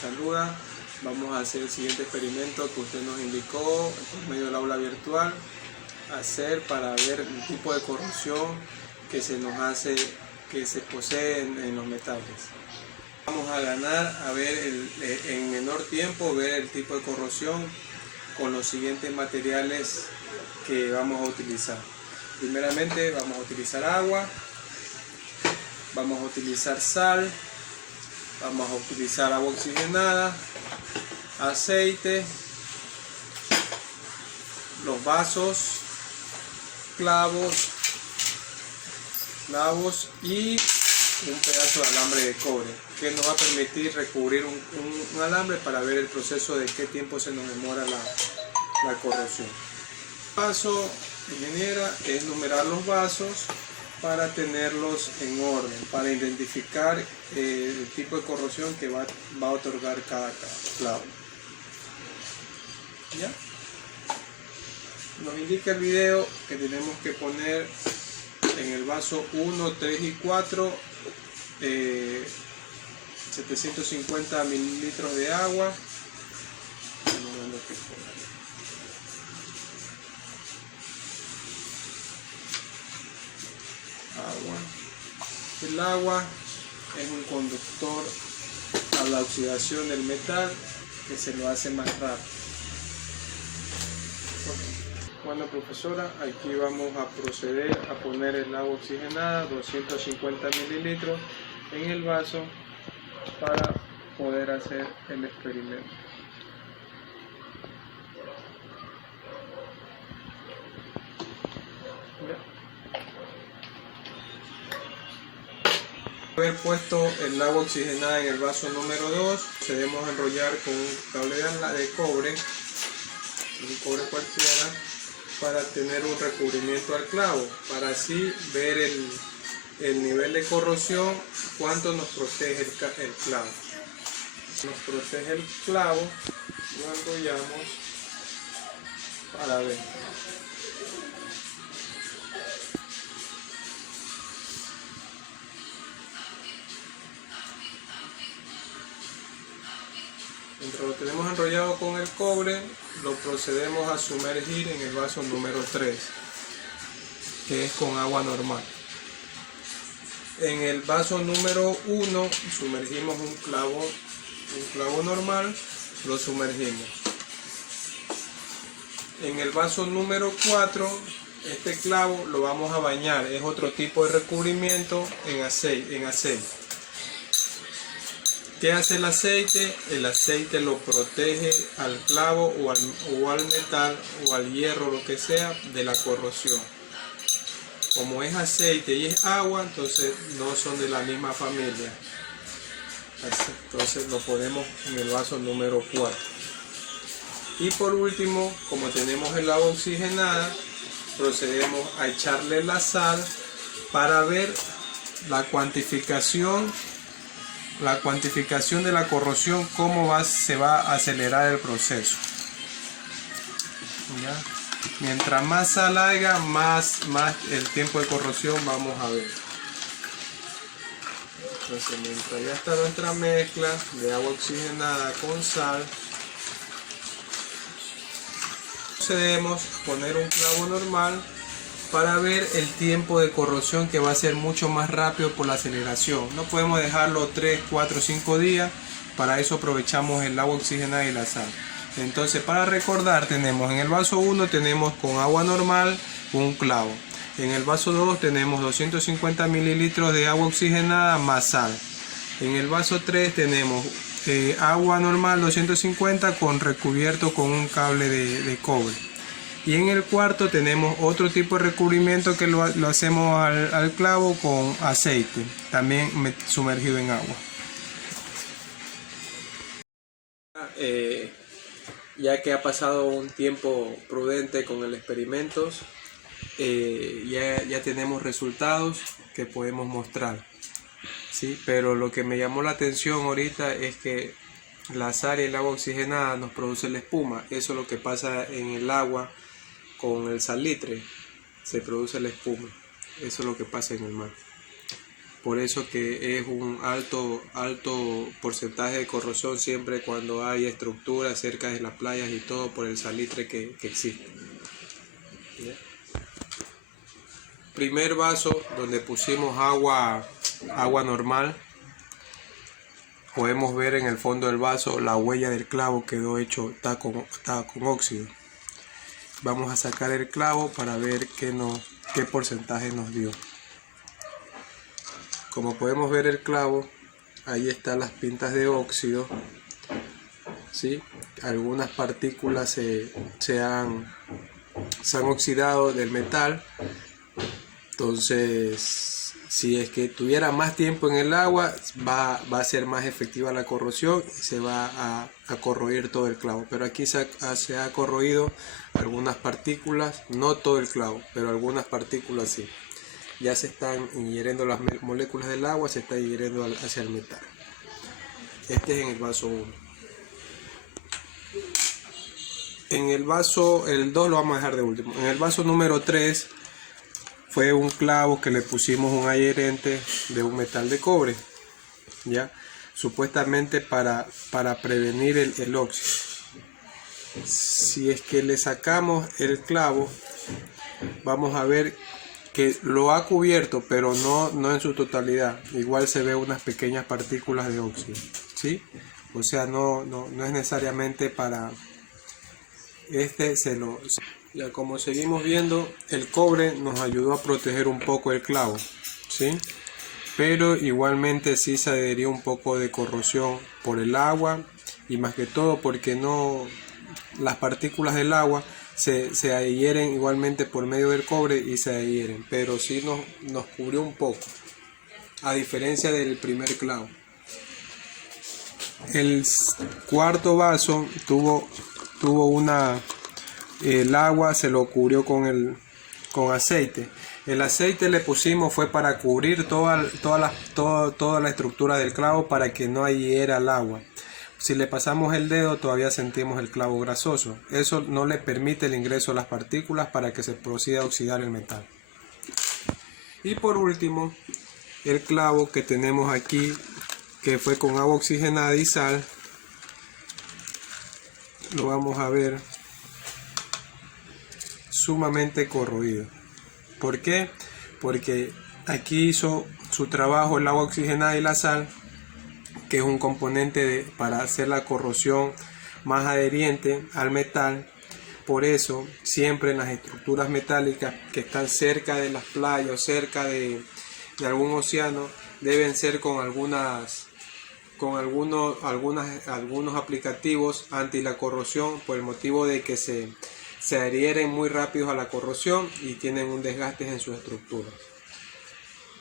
saluda. Vamos a hacer el siguiente experimento que usted nos indicó por medio del aula virtual, hacer para ver el tipo de corrosión que se nos hace, que se posee en los metales. Vamos a ganar a ver en menor tiempo ver el tipo de corrosión con los siguientes materiales que vamos a utilizar. Primeramente vamos a utilizar agua, vamos a utilizar sal, vamos a utilizar agua oxigenada, aceite, los vasos, clavos y un pedazo de alambre de cobre que nos va a permitir recubrir un alambre para ver el proceso de qué tiempo se nos demora la corrosión. El paso, ingeniera, es numerar los vasos para tenerlos en orden, para identificar el tipo de corrosión que va a otorgar cada clavo. ¿Ya? Nos indica el video que tenemos que poner en el vaso 1, 3 y 4 750 mililitros de agua. El agua es un conductor a la oxidación del metal que se lo hace más rápido. Bueno, profesora, aquí vamos a proceder a poner el agua oxigenada, 250 mililitros, en el vaso para poder hacer el experimento. Haber puesto el agua oxigenada en el vaso número 2, procedemos a enrollar con un cable de cobre, un cobre cualquiera, para tener un recubrimiento al clavo, para así ver el nivel de corrosión, cuánto nos protege el clavo. Nos protege el clavo, lo enrollamos para ver. Mientras lo tenemos enrollado con el cobre, lo procedemos a sumergir en el vaso número 3, que es con agua normal. En el vaso número 1 sumergimos un clavo normal, lo sumergimos. En el vaso número 4, este clavo lo vamos a bañar, es otro tipo de recubrimiento en aceite. ¿Qué hace el aceite? El aceite lo protege al clavo o al metal o al hierro, lo que sea, de la corrosión. Como es aceite y es agua, entonces no son de la misma familia. Entonces lo ponemos en el vaso número 4. Y por último, como tenemos el agua oxigenada, procedemos a echarle la sal para ver la cuantificación de la corrosión, cómo se va a acelerar el proceso. ¿Ya? Mientras más sal haya, más el tiempo de corrosión vamos a ver. Entonces, mientras ya está nuestra mezcla de agua oxigenada con sal, procedemos a poner un clavo normal para ver el tiempo de corrosión, que va a ser mucho más rápido por la aceleración. No podemos dejarlo 3, 4, 5 días, para eso aprovechamos el agua oxigenada y la sal. Entonces, para recordar, tenemos en el vaso 1 tenemos con agua normal un clavo. En el vaso 2 tenemos 250 mililitros de agua oxigenada más sal. En el vaso 3 tenemos agua normal 250 recubierto con un cable de cobre. Y en el cuarto tenemos otro tipo de recubrimiento que lo hacemos al clavo con aceite, también sumergido en agua. Ya que ha pasado un tiempo prudente con el experimento, ya tenemos resultados que podemos mostrar. ¿Sí? Pero lo que me llamó la atención ahorita es que la sal y el agua oxigenada nos produce la espuma. Eso es lo que pasa en el agua. Con el salitre se produce la espuma. Eso es lo que pasa en el mar. por eso que es un alto porcentaje de corrosión siempre cuando hay estructuras cerca de las playas y todo por el salitre que existe. ¿Ya? Primer vaso donde pusimos agua normal. Podemos ver en el fondo del vaso la huella del clavo quedó hecho, está con óxido. Vamos a sacar el clavo para ver qué porcentaje nos dio. Como podemos ver el clavo, ahí están las pintas de óxido, ¿sí? Algunas partículas se han oxidado del metal. Entonces, si es que tuviera más tiempo en el agua, va a ser más efectiva la corrosión y se va a corroer todo el clavo. Pero aquí se ha corroído algunas partículas, no todo el clavo, pero algunas partículas sí. Ya se están ingiriendo las moléculas del agua, se está ingiriendo hacia el metal. Este es en el vaso 1. En el vaso, el 2 lo vamos a dejar de último. En el vaso número 3 fue un clavo que le pusimos un adherente de un metal de cobre, ya supuestamente para prevenir el óxido. Si es que le sacamos el clavo, vamos a ver que lo ha cubierto, pero no en su totalidad. Igual se ve unas pequeñas partículas de óxido, ¿sí? O sea, no es necesariamente para ya como seguimos viendo, el cobre nos ayudó a proteger un poco el clavo, ¿sí? Pero igualmente sí se adherió un poco de corrosión por el agua y más que todo porque las partículas del agua se adhieren igualmente por medio del cobre y se adhieren, pero sí nos cubrió un poco, a diferencia del primer clavo. El cuarto vaso tuvo el agua se lo cubrió con aceite. El aceite le pusimos fue para cubrir toda la estructura del clavo para que no adhiera el agua. Si le pasamos el dedo todavía sentimos el clavo grasoso. Eso no le permite el ingreso de las partículas para que se proceda a oxidar el metal. Y por último, el clavo que tenemos aquí, que fue con agua oxigenada y sal, lo vamos a ver sumamente corroído. ¿Por qué? Porque aquí hizo su trabajo el agua oxigenada y la sal, que es un componente para hacer la corrosión más adherente al metal. Por eso siempre en las estructuras metálicas que están cerca de las playas o cerca de algún océano deben ser con algunos aplicativos anti la corrosión, por el motivo de que se adhieren muy rápido a la corrosión y tienen un desgaste en sus estructuras.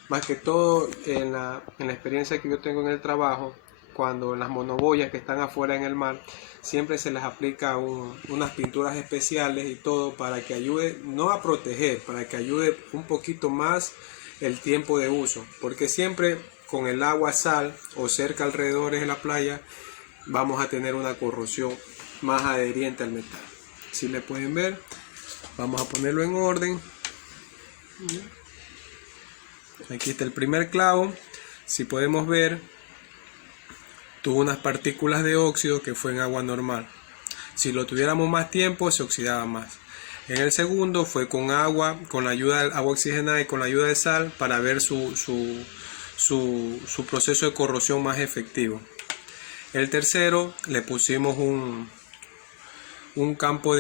Más que todo en la experiencia que yo tengo en el trabajo, cuando en las monoboyas que están afuera en el mar, siempre se les aplica unas pinturas especiales y todo para que ayude, no a proteger, para que ayude un poquito más el tiempo de uso, porque siempre con el agua sal o cerca alrededor de la playa vamos a tener una corrosión más adherente al metal. Si le pueden ver, vamos a ponerlo en orden. Aquí está el primer clavo. Si podemos ver, tuvo unas partículas de óxido que fue en agua normal. Si lo tuviéramos más tiempo se oxidaba más. En el segundo fue con agua, con la ayuda del agua oxigenada y con la ayuda de sal para ver su proceso de corrosión más efectivo. El tercero le pusimos un campo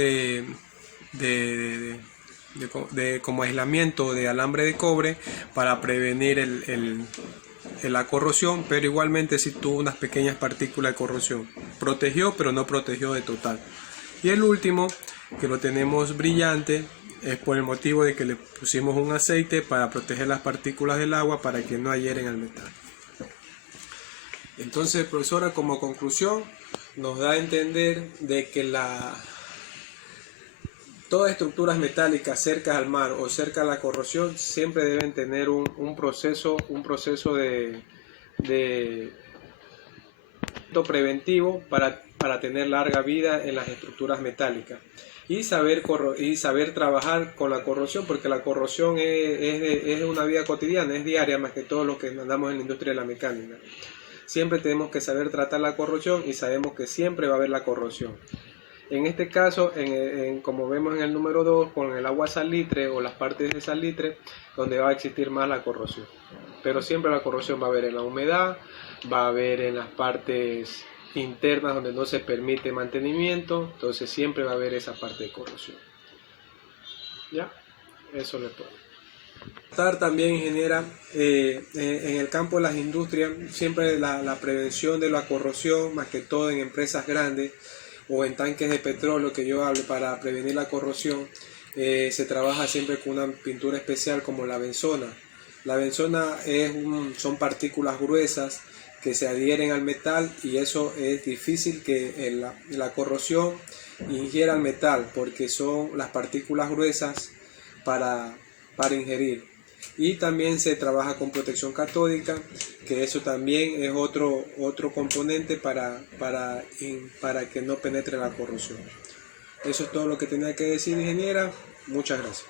como aislamiento de alambre de cobre para prevenir la corrosión, pero igualmente sí tuvo unas pequeñas partículas de corrosión. Protegió, pero no protegió de total. Y el último, que lo tenemos brillante, es por el motivo de que le pusimos un aceite para proteger las partículas del agua para que no adhieren al metal. Entonces, profesora, como conclusión, nos da a entender de que todas estructuras metálicas cerca al mar o cerca a la corrosión siempre deben tener un proceso de preventivo para para tener larga vida en las estructuras metálicas. Y saber trabajar con la corrosión, porque la corrosión es una vida cotidiana, es diaria, más que todo lo que andamos en la industria de la mecánica. Siempre tenemos que saber tratar la corrosión y sabemos que siempre va a haber la corrosión. En este caso, como vemos en el número 2, con el agua salitre o las partes de salitre, donde va a existir más la corrosión. Pero siempre la corrosión va a haber en la humedad, va a haber en las partes internas donde no se permite mantenimiento, entonces siempre va a haber esa parte de corrosión. ¿Ya? Eso le puedo. También genera en el campo de las industrias siempre la prevención de la corrosión, más que todo en empresas grandes o en tanques de petróleo que yo hablo para prevenir la corrosión. Se trabaja siempre con una pintura especial como la benzona. La benzona son partículas gruesas que se adhieren al metal y eso es difícil que la corrosión ingiera el metal porque son las partículas gruesas para ingerir. Y también se trabaja con protección catódica, que eso también es otro componente para que no penetre la corrosión. Eso es todo lo que tenía que decir, ingeniera. Muchas gracias.